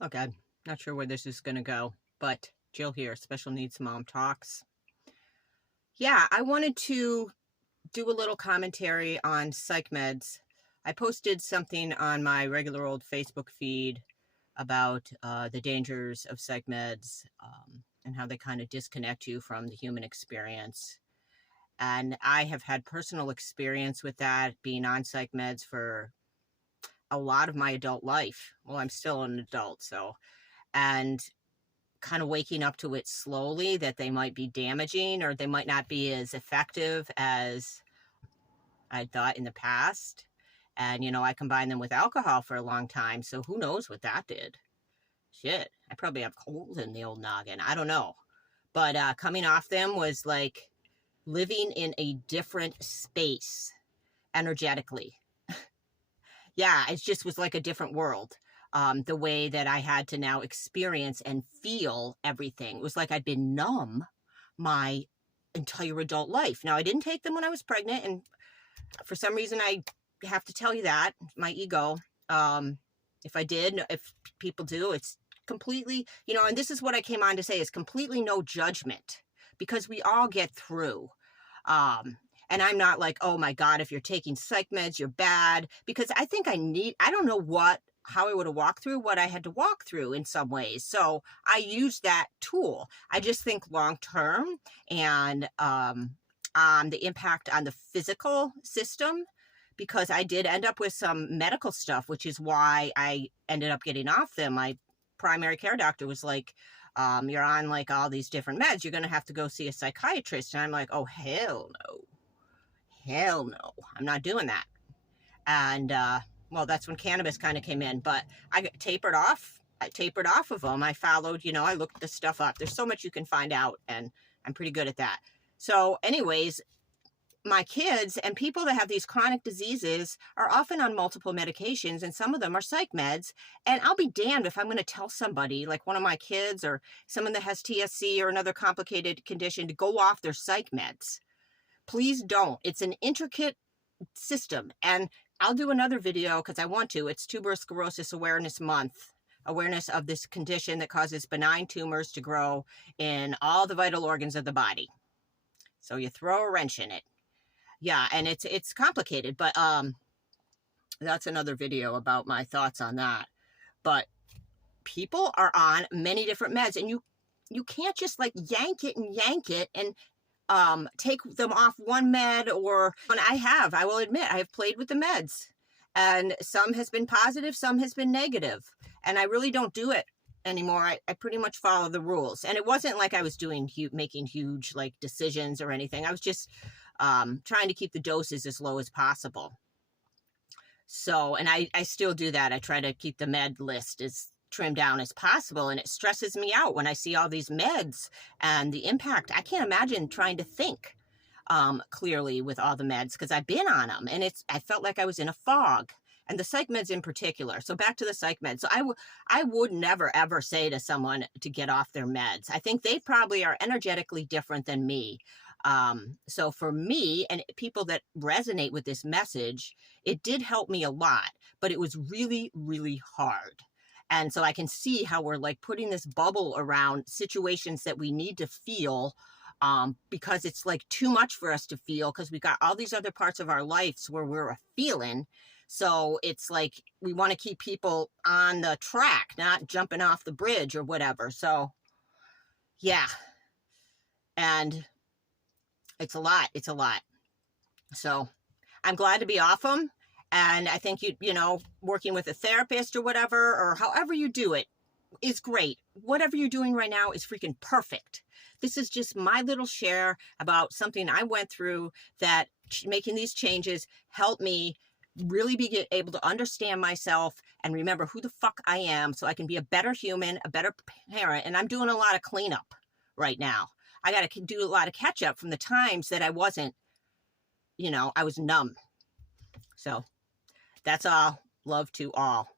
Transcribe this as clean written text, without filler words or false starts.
Okay, not sure where this is going to go, but Jill here, Special Needs Mom Talks. Yeah, I wanted to do a little commentary on psych meds. I posted something on my regular old Facebook feed about the dangers of psych meds and how they kind of disconnect you from the human experience. And I have had personal experience with that, being on psych meds for a lot of my adult life. Well, I'm still an adult, so, and kind of waking up to it slowly, that they might be damaging or they might not be as effective as I thought in the past. And, you know, I combined them with alcohol for a long time, so who knows what that did. Shit, I probably have cold in the old noggin. I don't know. But coming off them was like living in a different space energetically. Yeah, it just was like a different world. The way that I had to now experience and feel everything. It was like I'd been numb my entire adult life. Now, I didn't take them when I was pregnant, and for some reason, I have to tell you that, my ego. If I did, if people do, it's completely, you know, and this is what I came on to say, is completely no judgment, because we all get through. And I'm not like, oh my God, if you're taking psych meds, you're bad, because I think I don't know how I would have walked through what I had to walk through in some ways. So I use that tool. I just think long-term and on the impact on the physical system, because I did end up with some medical stuff, which is why I ended up getting off them. My primary care doctor was like, you're on like all these different meds, you're going to have to go see a psychiatrist. And I'm like, oh, hell no. Hell no, I'm not doing that. And, well, that's when cannabis kind of came in, but I got tapered off. I tapered off of them. I followed, you know, I looked this stuff up. There's so much you can find out, and I'm pretty good at that. So anyways, my kids and people that have these chronic diseases are often on multiple medications, and some of them are psych meds. And I'll be damned if I'm going to tell somebody, like one of my kids or someone that has TSC or another complicated condition, to go off their psych meds. Please don't. It's an intricate system. And I'll do another video because I want to. It's Tuberous Sclerosis Awareness Month. Awareness of this condition that causes benign tumors to grow in all the vital organs of the body. So you throw a wrench in it. Yeah, and it's complicated, but that's another video about my thoughts on that. But people are on many different meds, and you can't just like yank it and take them off one med. Or when I will admit, I have played with the meds, and some has been positive, some has been negative, and I really don't do it anymore. I pretty much follow the rules. And it wasn't like I was making huge like decisions or anything. I was just trying to keep the doses as low as possible. So, and I still do that. I try to keep the med list as trimmed down as possible, and it stresses me out when I see all these meds and the impact. I can't imagine trying to think clearly with all the meds, because I've been on them, and I felt like I was in a fog, and the psych meds in particular. So back to the psych meds. So I would never ever say to someone to get off their meds. I think they probably are energetically different than me. So for me and people that resonate with this message, it did help me a lot, but it was really, really hard. And so I can see how we're like putting this bubble around situations that we need to feel, because it's like too much for us to feel, because we've got all these other parts of our lives where we're feeling. So it's like we want to keep people on the track, not jumping off the bridge or whatever. So yeah, and it's a lot. It's a lot. So I'm glad to be off them. And I think, you know, working with a therapist or whatever, or however you do it, is great. Whatever you're doing right now is freaking perfect. This is just my little share about something I went through, that making these changes helped me really be able to understand myself and remember who the fuck I am, so I can be a better human, a better parent. And I'm doing a lot of cleanup right now. I got to do a lot of catch up from the times that I wasn't, you know, I was numb. So that's all. Love to all.